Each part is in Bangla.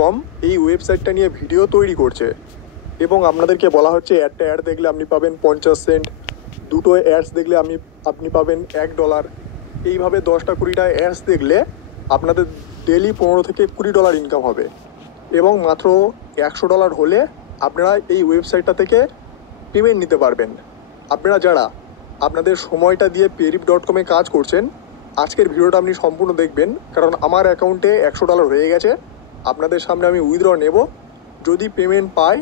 পেরিপ.com এই ওয়েবসাইটটা নিয়ে ভিডিও তৈরি করছে এবং আপনাদেরকে বলা হচ্ছে একটা অ্যাড দেখলে আপনি পাবেন 50 সেন্ট, দুটো অ্যাডস দেখলে আপনি পাবেন $1। এইভাবে 10টা 20টা অ্যাডস দেখলে আপনাদের ডেলি $15 থেকে $20 ইনকাম হবে এবং মাত্র $100 হলে আপনারা এই ওয়েবসাইটটা থেকে পেমেন্ট নিতে পারবেন। আপনারা যারা আপনাদের সময়টা দিয়ে পেরিপ.com-এ কাজ করছেন, আজকের ভিডিওটা আপনি সম্পূর্ণ দেখবেন, কারণ আমার অ্যাকাউন্টে $100 হয়ে গেছে। আপনাদের সামনে আমি উইথড্র নেব, যদি পেমেন্ট পাই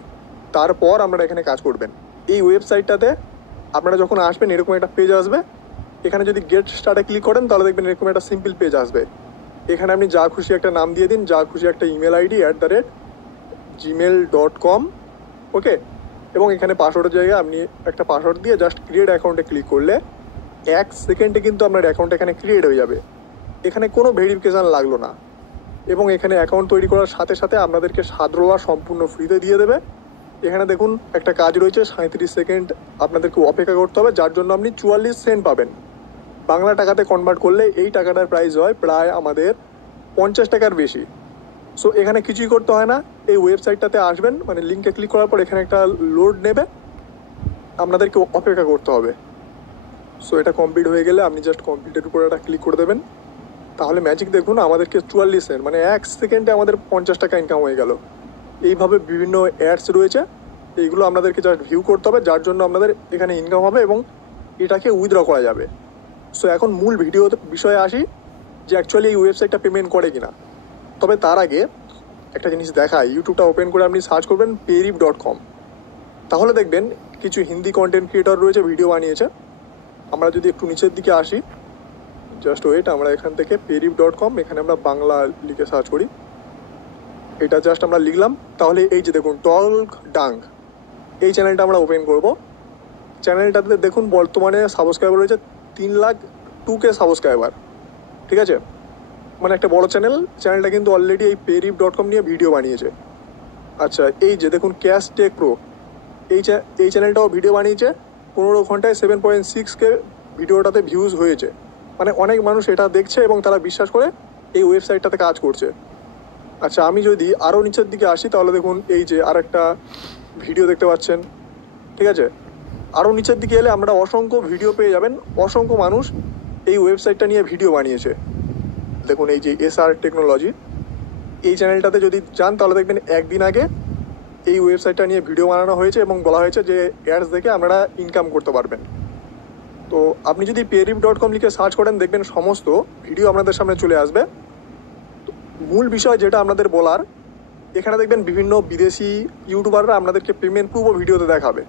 তারপর আপনারা এখানে কাজ করবেন। এই ওয়েবসাইটটাতে আপনারা যখন আসবেন এরকম একটা পেজ আসবে। এখানে যদি গেট স্টার্টে ক্লিক করেন তাহলে দেখবেন এরকম একটা সিম্পল পেজ আসবে। এখানে আপনি যা খুশি একটা নাম দিয়ে দিন, যা খুশি একটা ইমেল আইডি @gmail.com, ওকে। এবং এখানে পাসওয়ার্ডের জায়গায় আপনি একটা পাসওয়ার্ড দিয়ে জাস্ট ক্রিয়েট অ্যাকাউন্টে ক্লিক করলে 1 সেকেন্ডে কিন্তু আপনার অ্যাকাউন্ট এখানে ক্রিয়েট হয়ে যাবে। এখানে কোনো ভেরিফিকেশান লাগলো না এবং এখানে অ্যাকাউন্ট তৈরি করার সাথে সাথে আপনাদেরকে $7 সম্পূর্ণ ফ্রিতে দিয়ে দেবে। এখানে দেখুন একটা কাজ রয়েছে, 37 সেকেন্ড আপনাদেরকে অপেক্ষা করতে হবে, যার জন্য আপনি 44 সেন্ট পাবেন। বাংলা টাকাতে কনভার্ট করলে এই টাকাটার প্রাইস হয় প্রায় আমাদের 50 টাকার বেশি। সো এখানে কিছুই করতে হয় না, এই ওয়েবসাইটটাতে আসবেন, মানে লিঙ্কে ক্লিক করার পর এখানে একটা লোড নেবে, আপনাদেরকে অপেক্ষা করতে হবে। সো এটা কমপ্লিট হয়ে গেলে আপনি জাস্ট কমপ্লিটের উপরে একটা ক্লিক করে দেবেন, তাহলে ম্যাজিক দেখুন আমাদেরকে 44 সেন্ট মানে 1 সেকেন্ডে আমাদের 50 টাকা ইনকাম হয়ে গেল। এইভাবে বিভিন্ন অ্যাডস রয়েছে, এইগুলো আপনাদেরকে জাস্ট ভিউ করতে হবে, যার জন্য আপনাদের এখানে ইনকাম হবে এবং এটাকে উইথড্র করা যাবে। সো এখন মূল ভিডিও বিষয়ে আসি যে অ্যাকচুয়ালি এই ওয়েবসাইটটা পেমেন্ট করে কিনা। তবে তার আগে একটা জিনিস দেখায়, ইউটিউবটা ওপেন করে আপনি সার্চ করবেন পেরিপ.com, তাহলে দেখবেন কিছু হিন্দি কন্টেন্ট ক্রিয়েটর রয়েছে, ভিডিও বানিয়েছে। আমরা যদি একটু নিচের দিকে আসি, জাস্ট ওয়েট, আমরা এখান থেকে পেরিপ.com এখানে আমরা বাংলা লিখে সার্চ করি, এটা জাস্ট আমরা লিখলাম, তাহলে এই যে দেখুন টল্ক ডাং, এই চ্যানেলটা আমরা ওপেন করব। চ্যানেলটাতে দেখুন বর্তমানে সাবস্ক্রাইবার রয়েছে 3,02,000 সাবস্ক্রাইবার, ঠিক আছে, মানে একটা বড় চ্যানেলটা কিন্তু অলরেডি এই পেরিপ.com নিয়ে ভিডিও বানিয়েছে। আচ্ছা, এই যে দেখুন ক্যাশ টেক প্রো, এই চ্যানেলটাও ভিডিও বানিয়েছে, 15 ঘন্টায় 7.6K ভিডিওটাতে ভিউজ হয়েছে। মানে অনেক মানুষ এটা দেখছে এবং তারা বিশ্বাস করে এই ওয়েবসাইটটাতে কাজ করছে। আচ্ছা, আমি যদি আরও নিচের দিকে আসি তাহলে দেখুন এই যে আর একটা ভিডিও দেখতে পাচ্ছেন, ঠিক আছে। আরও নিচের দিকে এলে আমরা অসংখ্য ভিডিও পেয়ে যাবেন, অসংখ্য মানুষ এই ওয়েবসাইটটা নিয়ে ভিডিও বানিয়েছে। দেখুন এই যে SR টেকনোলজি, এই চ্যানেলটাতে যদি যান তাহলে দেখবেন একদিন আগে এই ওয়েবসাইটটা নিয়ে ভিডিও বানানো হয়েছে এবং বলা হয়েছে যে অ্যাডস দেখে আপনারা ইনকাম করতে পারবেন। তো আপনি যদি পেরিপ.com লিখে সার্চ করেন দেখবেন সমস্ত ভিডিও আপনাদের সামনে চলে আসবে। মূল বিষয় যেটা আপনাদের বলার, এখানে দেখবেন বিভিন্ন বিদেশি ইউটিউবাররা আপনাদেরকে পেমেন্ট প্রুফও ভিডিওতে দেখাবে,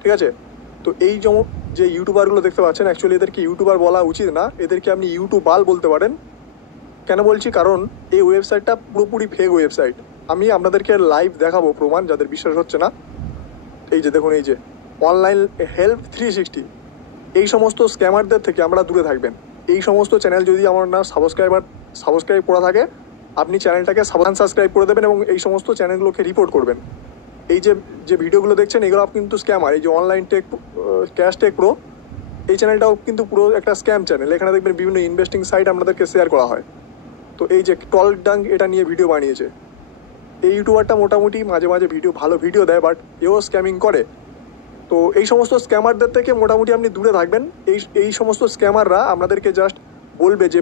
ঠিক আছে। তো এই যে ইউটিউবারগুলো দেখতে পাচ্ছেন, অ্যাকচুয়ালি এদেরকে ইউটিউবার বলা উচিত না, এদেরকে আপনি ইউটিউবাল বলতে পারেন। কেন বলছি, কারণ এই ওয়েবসাইটটা পুরোপুরি ফেক ওয়েবসাইট। আমি আপনাদেরকে লাইভ দেখাবো প্রমাণ, যাদের বিশ্বাস হচ্ছে না। এই যে দেখুন, এই যে অনলাইন হেল্প 360, এই সমস্ত স্ক্যামারদের থেকে আমরা দূরে থাকবেন। এই সমস্ত চ্যানেল যদি আমার না সাবস্ক্রাইব করা থাকে, আপনি চ্যানেলটাকে সাবস্ক্রাইব করে দেবেন এবং এই সমস্ত চ্যানেলগুলোকে রিপোর্ট করবেন। এই যে ভিডিওগুলো দেখছেন এগুলো কিন্তু স্ক্যামার। এই যে অনলাইন ক্যাশ টেক প্রো, এই চ্যানেলটাও কিন্তু পুরো একটা স্ক্যাম চ্যানেল। এখানে দেখবেন বিভিন্ন ইনভেস্টিং সাইট আপনাদেরকে শেয়ার করা হয়। তো এই যে টল্ক ডাং এটা নিয়ে ভিডিও বানিয়েছে, এই ইউটিউবারটা মোটামুটি মাঝে মাঝে ভালো ভিডিও দেয়, বাট এও স্ক্যামিং করে। তো এই সমস্ত স্ক্যামারদের থেকে মোটামুটি আপনি দূরে থাকবেন। এই সমস্ত স্ক্যামাররা আপনাদেরকে জাস্ট বলবে যে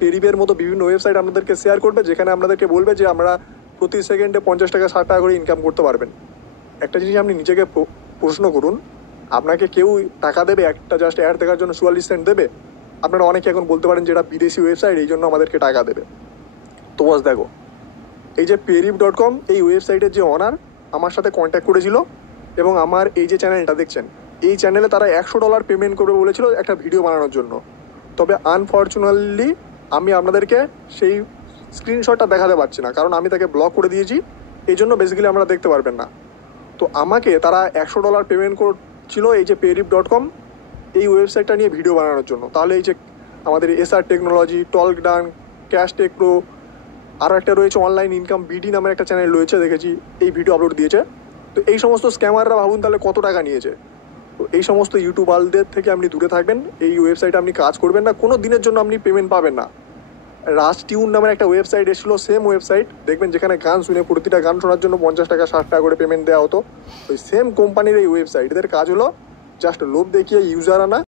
পেরিপের মতো বিভিন্ন ওয়েবসাইট আপনাদেরকে শেয়ার করবে, যেখানে আপনাদেরকে বলবে যে আমরা প্রতি সেকেন্ডে 50 টাকা 60 টাকা করে ইনকাম করতে পারবেন। একটা জিনিস আপনি নিজেকে প্রশ্ন করুন, আপনাকে কেউ টাকা দেবে একটা জাস্ট অ্যাড দেখার জন্য 44 সেন্ট দেবে? আপনারা অনেকে এখন বলতে পারেন যে এটা বিদেশি ওয়েবসাইট, এই জন্য আমাদেরকে টাকা দেবে। তো বস দেখো, এই যে পেরিপ.com এই ওয়েবসাইটের যে অনার আমার সাথে কন্ট্যাক্ট করেছিল এবং আমার এই যে চ্যানেলটা দেখছেন, এই চ্যানেলে তারা $100 পেমেন্ট করবে বলেছিল একটা ভিডিও বানানোর জন্য। তবে আনফর্চুনেটলি আমি আপনাদেরকে সেই স্ক্রিনশটটা দেখাতে পারছি না, কারণ আমি তাকে ব্লক করে দিয়েছি, এই জন্য বেসিক্যালি আমরা দেখতে পারবেন না। তো আমাকে তারা $100 পেমেন্ট করছিল এই যে পেরিপ.com এই ওয়েবসাইটটা নিয়ে ভিডিও বানানোর জন্য। তাহলে এই যে আমাদের SR টেকনোলজি, টল্ক ডাং, ক্যাশ টেক প্রো, আরও একটা রয়েছে অনলাইন ইনকাম বিডি নামের একটা চ্যানেল রয়েছে, দেখেছি এই ভিডিও আপলোড দিয়েছে। তো এই সমস্ত স্ক্যামাররা ভাবুন তাহলে কত টাকা নিয়েছে। তো এই সমস্ত ইউটিউবারদের থেকে আপনি দূরে থাকবেন, এই ওয়েবসাইটে আপনি কাজ করবেন না, কোনো দিনের জন্য আপনি পেমেন্ট পাবেন না। রাজ টিউন নামের একটা ওয়েবসাইট এসেছিলো, সেম ওয়েবসাইট দেখবেন যেখানে গান শুনে প্রতিটা গান শোনার জন্য 50 টাকা 60 টাকা করে পেমেন্ট দেওয়া হতো। ওই সেম কোম্পানির এই ওয়েবসাইট, এদের কাজ হলো জাস্ট লোভ দেখিয়ে ইউজার আনা,